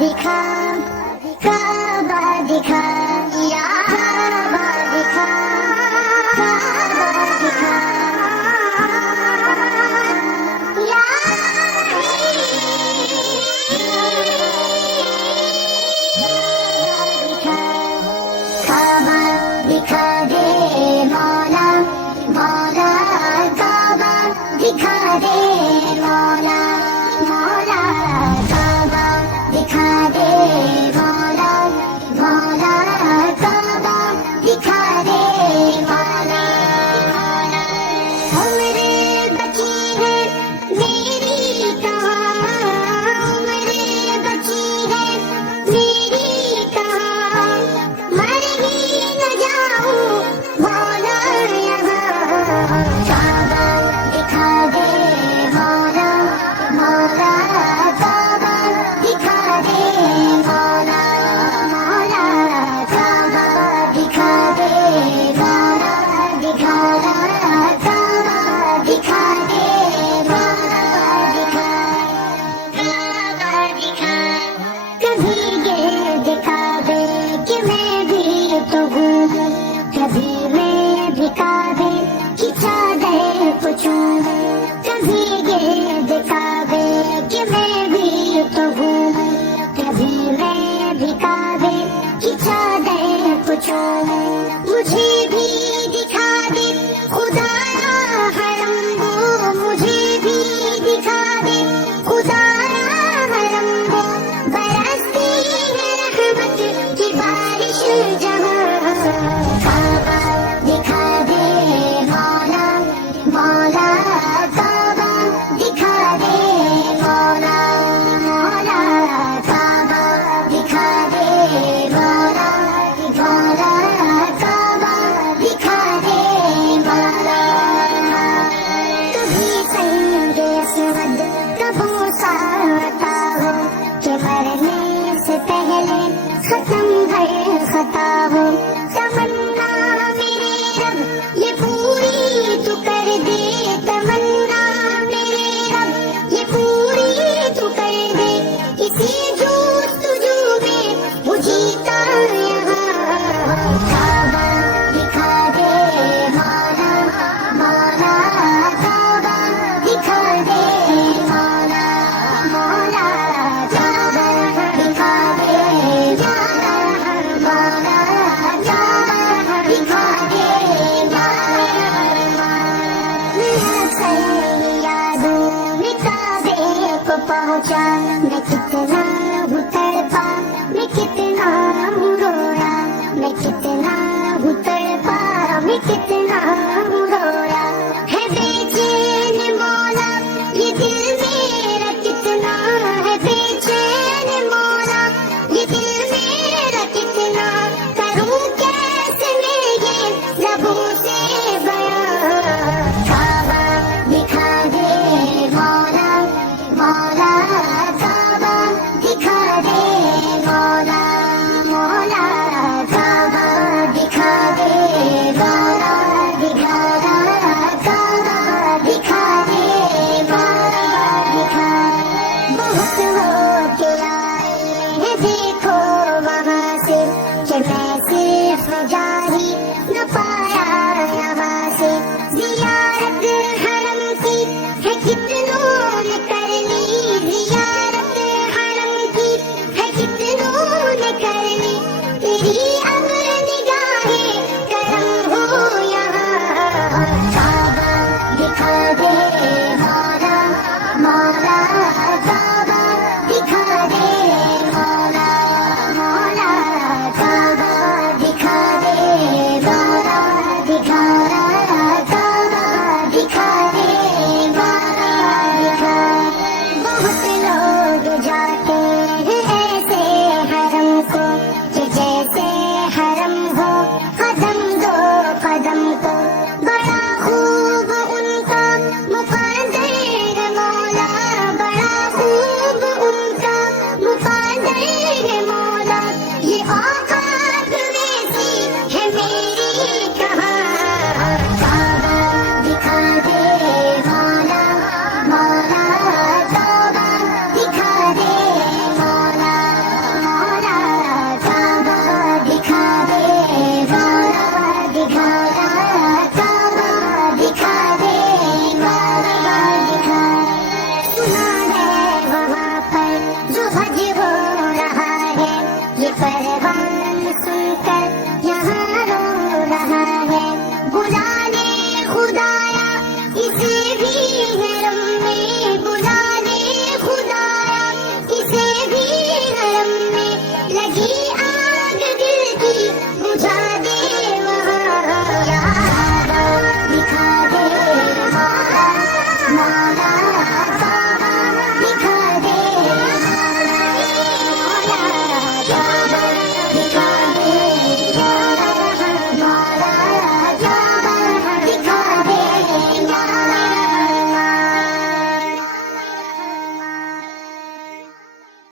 دکھا کعبہ دکھا یا کعبہ دکھا کعبہ دکھا یا کعبہ دکھا دے مولا مولا کعبہ دکھا دے مولا مولا کعبہ دکھا دے مولا مولا کعبہ دکھا دے مولا عمر بچی ہے میری کہاں عمر بچی ہے میری کہاں مر ہی نہ جاؤں مولا یہاں کعبہ دکھا دے مولا مولا کعبہ دکھا دے مولا مولا کعبہ دکھا دے مولا دکھا کعبہ دکھا دے مولا دکھا کعبہ دکھا کبھی گرد کعبے کہ میں بھی تو ہوں کبھی میں بھی کعبے کی چادر پوچھوں کبھی گرد کعبے کہ میں بھی تو ہوں کبھی میں بھی کعبے کی چادر پوچھوں مجھے بھی دکھا دے خدایا حرم وہ مجھے بھی دکھا دے خدایا حرم وہ برستی ہے رحمت کی بارش جہاں کعبہ دکھا دے مولا مولا کعبہ دکھا دے مولا مولا کعبہ دکھا دے مولا مولا کعبہ دکھا دے مولا کبھی سنگ اسود کبوں ساتا ہو کہ مرنے سے پہلے ختم ہر خطا ہو تمنا میرے رب یہ پوری تو کر دے تمنا میرے رب یہ پوری تو کر دے اسی جستجو میں وہ جیتا یہاں کعبہ دکھا دے مولا مولا کعبہ دکھا دے مولا مولا کعبہ دکھا دے مولا کعبہ دکھا دے یادوں میں کعبے کو پہنچا میں کتنا